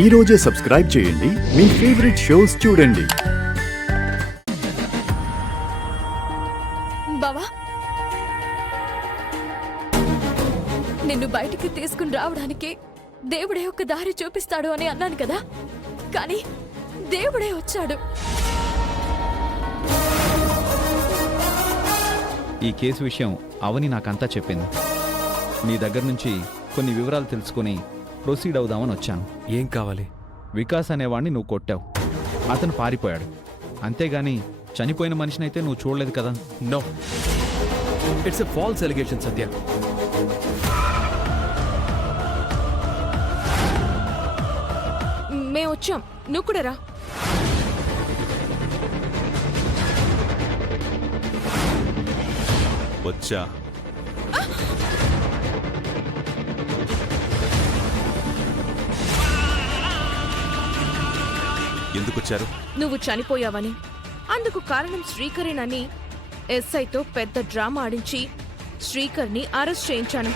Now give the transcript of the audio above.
ఈ రోజే సబ్స్క్రైబ్ చేయండి, మీ ఫేవరెట్ షోస్ చూడండి. బావా, నిన్ను బయటికి తీసుకుని రావడానికి దేవుడే ఒక దారి చూపిస్తాడు అని అన్నాను కదా, కానీ దేవుడే వచ్చాడు. ఈ కేసు విషయం అవని నాకంతా చెప్పింది. నీ దగ్గర నుంచి కొన్ని వివరాలు తెలుసుకుని ప్రొసీడ్ అవుదామని వచ్చాను. ఏం కావాలి? వికాస్ అనేవాడిని నువ్వు కొట్టావు, అతను పారిపోయాడు. అంతేగాని చనిపోయిన మనిషినైతే నువ్వు చూడలేదు కదా. No, it's a false allegation Satya. మేము వచ్చాం, నువ్వు కూడా రా. వచ్చా. ఎందుకు వచ్చారు? నువ్వు చనిపోయావని, అందుకు కారణం శ్రీకరేనని ఎస్ఐతో పెద్ద డ్రామా ఆడించి శ్రీకర్ని అరెస్ట్ చేయించాను.